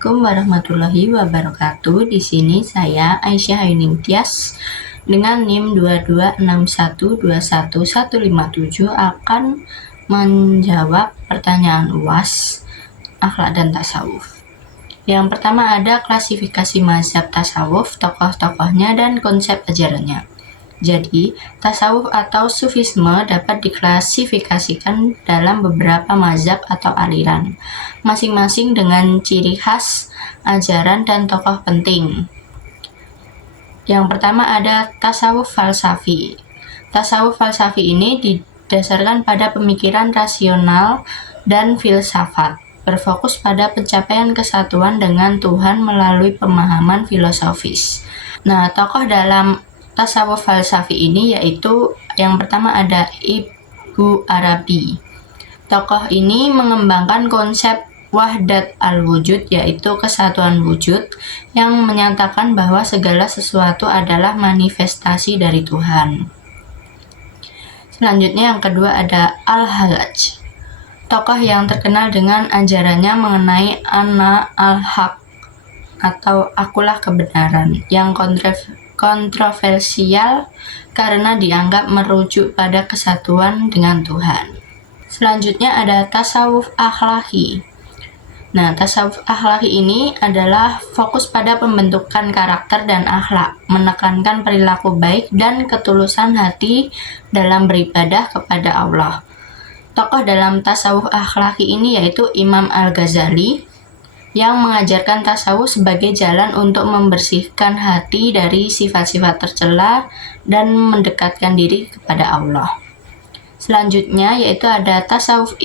Assalamualaikum warahmatullahi wabarakatuh. Di sini saya Aisyah Ayuning Tias dengan NIM 2261211157 akan menjawab pertanyaan UAS akhlak dan tasawuf. Yang pertama ada klasifikasi mazhab tasawuf, tokoh-tokohnya dan konsep ajarannya. Jadi, tasawuf atau sufisme dapat diklasifikasikan dalam beberapa mazhab atau aliran, masing-masing dengan ciri khas, ajaran, dan tokoh penting. Yang pertama ada tasawuf falsafi. Tasawuf falsafi ini didasarkan pada pemikiran rasional dan filsafat, berfokus pada pencapaian kesatuan dengan Tuhan melalui pemahaman filosofis. Nah, tokoh dalam tasawuf falsafi ini yaitu yang pertama ada Ibnu Arabi. Tokoh ini mengembangkan konsep wahdat al-wujud, yaitu kesatuan wujud, yang menyatakan bahwa segala sesuatu adalah manifestasi dari Tuhan. Selanjutnya yang kedua ada Al-Hallaj. Tokoh yang terkenal dengan ajarannya mengenai ana al-haq atau akulah kebenaran, yang kontroversial karena dianggap merujuk pada kesatuan dengan Tuhan. Selanjutnya ada tasawuf akhlaki. Nah, tasawuf akhlaki ini adalah fokus pada pembentukan karakter dan akhlak, menekankan perilaku baik dan ketulusan hati dalam beribadah kepada Allah. Tokoh dalam tasawuf akhlaki ini yaitu Imam Al-Ghazali, yang mengajarkan tasawuf sebagai jalan untuk membersihkan hati dari sifat-sifat tercela dan mendekatkan diri kepada Allah. Selanjutnya yaitu ada tasawuf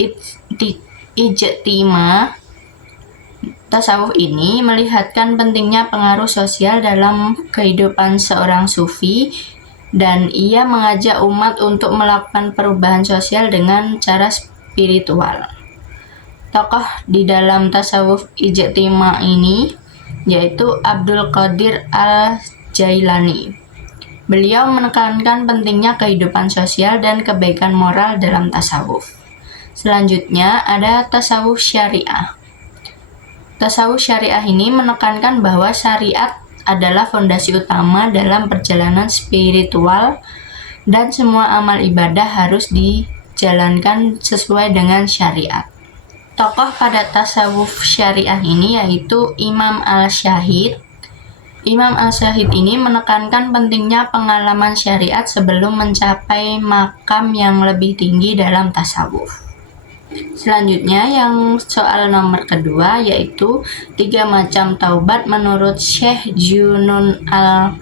ijtimai. Tasawuf ini melihatkan pentingnya pengaruh sosial dalam kehidupan seorang sufi, dan ia mengajak umat untuk melakukan perubahan sosial dengan cara spiritual. Tokoh di dalam tasawuf ijtimai ini yaitu Abdul Qadir Al-Jailani. Beliau menekankan pentingnya kehidupan sosial dan kebaikan moral dalam tasawuf. Selanjutnya ada tasawuf syariah. Tasawuf syariah ini menekankan bahwa syariat adalah fondasi utama dalam perjalanan spiritual dan semua amal ibadah harus dijalankan sesuai dengan syariat. Tokoh pada tasawuf syariah ini yaitu Imam Al-Syahid. Imam Al-Syahid ini menekankan pentingnya pengalaman syariat sebelum mencapai makam yang lebih tinggi dalam tasawuf. Selanjutnya yang soal nomor kedua yaitu 3 macam taubat menurut Syekh Junun Al-Mishri.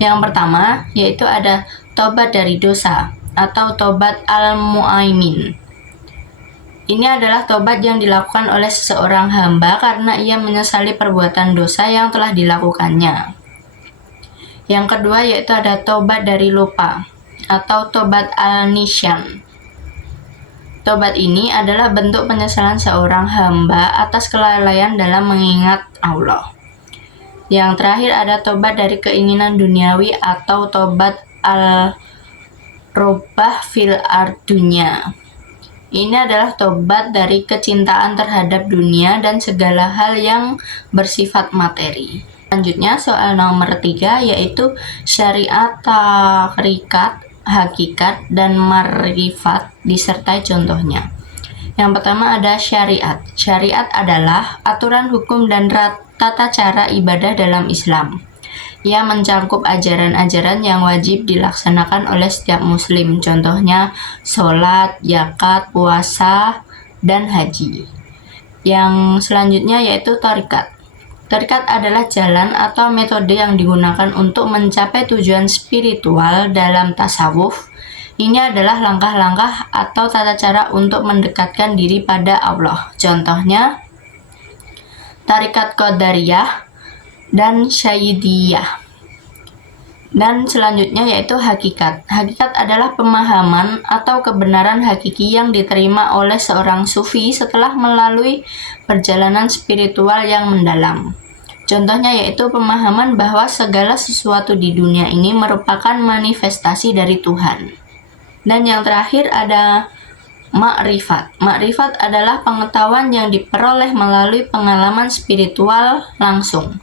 Yang pertama yaitu ada taubat dari dosa atau tobat al-mu'aimin. Ini adalah tobat yang dilakukan oleh seseorang hamba karena ia menyesali perbuatan dosa yang telah dilakukannya. Yang kedua yaitu ada tobat dari lupa atau tobat al-nisyan. Tobat ini adalah bentuk penyesalan seorang hamba atas kelalaian dalam mengingat Allah. Yang terakhir ada tobat dari keinginan duniawi atau tobat al-robah fil ardunya. Ini adalah tobat dari kecintaan terhadap dunia dan segala hal yang bersifat materi. Selanjutnya soal nomor 3 yaitu syariat, tahrikat, hakikat, dan marifat disertai contohnya. Yang pertama ada syariat. Syariat adalah aturan hukum dan tata cara ibadah dalam Islam. Ia mencakup ajaran-ajaran yang wajib dilaksanakan oleh setiap muslim, contohnya sholat, zakat, puasa, dan haji. Yang selanjutnya yaitu tharikat. Tharikat adalah jalan atau metode yang digunakan untuk mencapai tujuan spiritual dalam tasawuf. Ini adalah langkah-langkah atau tata cara untuk mendekatkan diri pada Allah. Contohnya tharikat Qadariyah dan Syadiyah. Dan selanjutnya yaitu hakikat. Hakikat adalah pemahaman atau kebenaran hakiki yang diterima oleh seorang sufi setelah melalui perjalanan spiritual yang mendalam. Contohnya yaitu pemahaman bahwa segala sesuatu di dunia ini merupakan manifestasi dari Tuhan. Dan yang terakhir ada Makrifat. Makrifat adalah pengetahuan yang diperoleh melalui pengalaman spiritual langsung.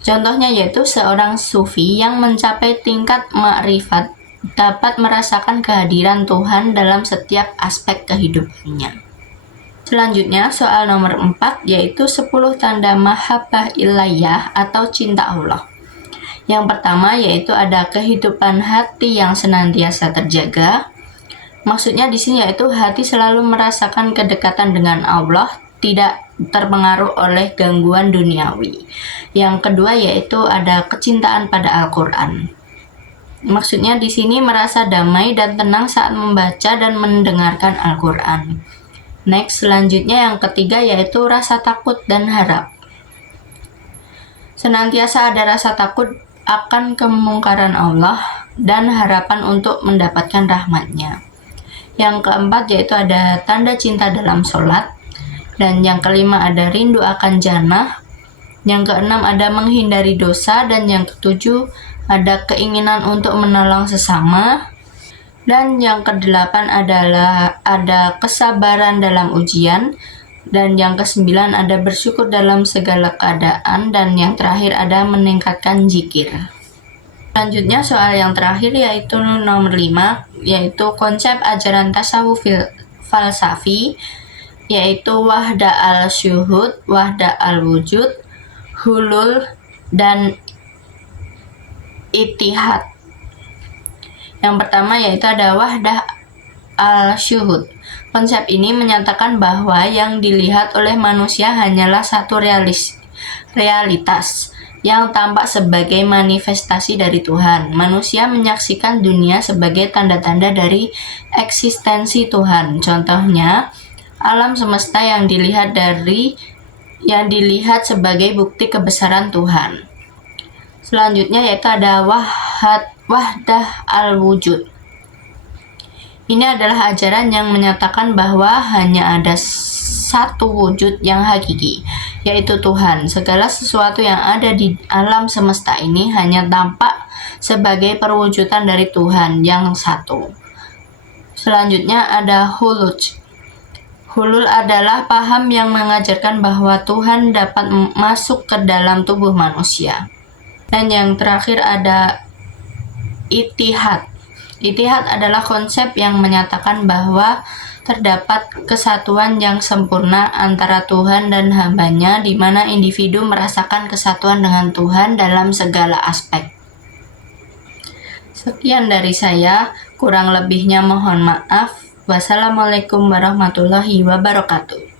Contohnya yaitu seorang sufi yang mencapai tingkat makrifat dapat merasakan kehadiran Tuhan dalam setiap aspek kehidupannya. Selanjutnya, soal nomor 4 yaitu 10 tanda mahabbah ilahiyah atau cinta Allah. Yang pertama yaitu ada kehidupan hati yang senantiasa terjaga. Maksudnya di sini yaitu hati selalu merasakan kedekatan dengan Allah, tidak terpengaruh oleh gangguan duniawi. Yang kedua yaitu ada kecintaan pada Al-Qur'an. Maksudnya di sini merasa damai dan tenang saat membaca dan mendengarkan Al-Qur'an. Next, selanjutnya yang ketiga yaitu rasa takut dan harap. Senantiasa ada rasa takut akan kemungkaran Allah dan harapan untuk mendapatkan rahmat-Nya. Yang keempat yaitu ada tanda cinta dalam sholat. Dan yang kelima ada rindu akan jannah. Yang keenam ada menghindari dosa. Dan yang ketujuh ada keinginan untuk menolong sesama. Dan yang kedelapan adalah ada kesabaran dalam ujian. Dan yang kesembilan ada bersyukur dalam segala keadaan. Dan yang terakhir ada meningkatkan zikir. Selanjutnya soal yang terakhir yaitu nomor 5, yaitu konsep ajaran tasawuf falsafi, yaitu wahda al-syuhud, wahda al-wujud, hulul, dan ittihad. Yang pertama yaitu ada wahda al-syuhud. Konsep ini menyatakan bahwa yang dilihat oleh manusia hanyalah satu realitas yang tampak sebagai manifestasi dari Tuhan. Manusia menyaksikan dunia sebagai tanda-tanda dari eksistensi Tuhan. Contohnya, alam semesta yang dilihat sebagai bukti kebesaran Tuhan. Selanjutnya yaitu ada wahdah al-wujud. Ini adalah ajaran yang menyatakan bahwa hanya ada satu wujud yang hakiki, yaitu Tuhan. Segala sesuatu yang ada di alam semesta ini hanya tampak sebagai perwujudan dari Tuhan yang satu. Selanjutnya ada hulul. Hulul adalah paham yang mengajarkan bahwa Tuhan dapat masuk ke dalam tubuh manusia. Dan yang terakhir ada ittihad. Ittihad adalah konsep yang menyatakan bahwa terdapat kesatuan yang sempurna antara Tuhan dan hamba-Nya, di mana individu merasakan kesatuan dengan Tuhan dalam segala aspek. Sekian dari saya, kurang lebihnya mohon maaf. Wassalamualaikum warahmatullahi wabarakatuh.